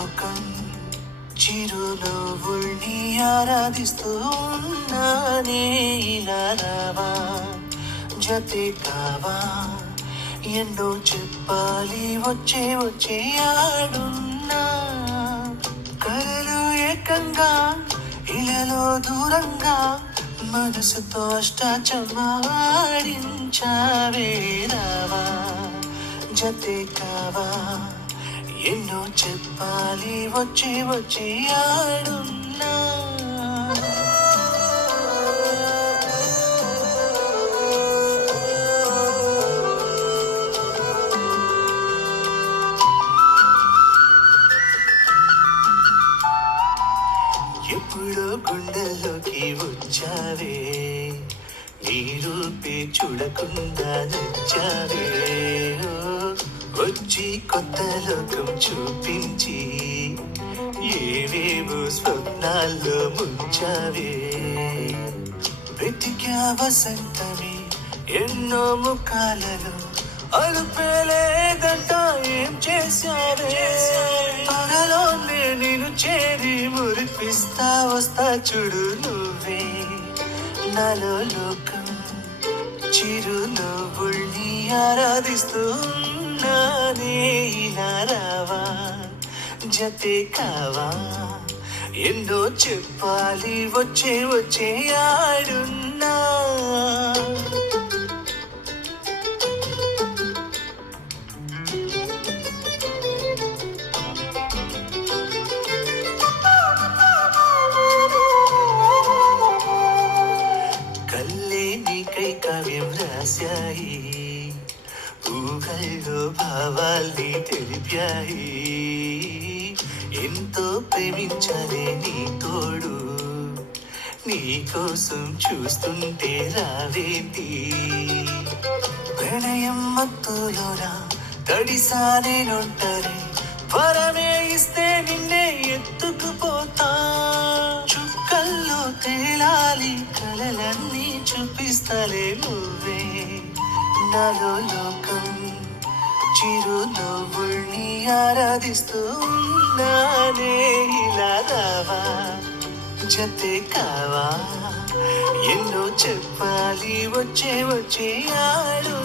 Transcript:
లోకం చిరునవ్వుల్ని ఆరాధిస్తూ ఉన్నానే ఇలా రావా జతే కావా ఎన్నో చెప్పాలి వచ్చే వచ్చే ఆడున్నా కలలు ఏకంగా ఇలలో దూరంగా మనసుతో అష్టాచమాడించావే రావా జతే కావా ఎన్నో చెప్పాలి వచ్చే వచ్చే ఆడున్నా ఎప్పుడో గుండెల్లోకి వచ్చావే నీ రూపే చూడకుండా నచ్చావే వచ్చి కొత్త లోకం చూపించి ఏవేవో స్వప్నాల్లో ముంచావే వెతికా వసంతమే ఎన్నో ముఖాలలో అలుపేలేదంట ఏం చేశావే పగలోనే నేను చేరి మురిపిస్తా వస్తా చూడు నువ్వే నాలో లోకం చిరునవ్వుల్ని ఆరాధిస్తూ ఉన్నానే ఇలా రావా జతే కావా ఎన్నో చెప్పాలి వచ్చే వచ్చే ఆడున్నా కల్లే నీకై కావ్యం రాశాయి ఊహల్లో భావాల్ని తెలిపాయి ఎంతో ప్రేమించాలే నీ తోడు నీ కోసం చూస్తుంటే రావేంటి ప్రణయం మత్తులోనా తడిసానే నొంటరే వరమే ఇస్తే నిన్నే ఎత్తుకుపోతా చుక్కల్లో తేలాలి కలలన్నీ చూపిస్తలే నువ్వే నాలో లోకం చిరునవ్వుల్ని ఆరాధిస్తూ ఉన్నానే ఇలా రావా జతే కావా ఎన్నో చెప్పాలి వచ్చే వచ్చే ఆడు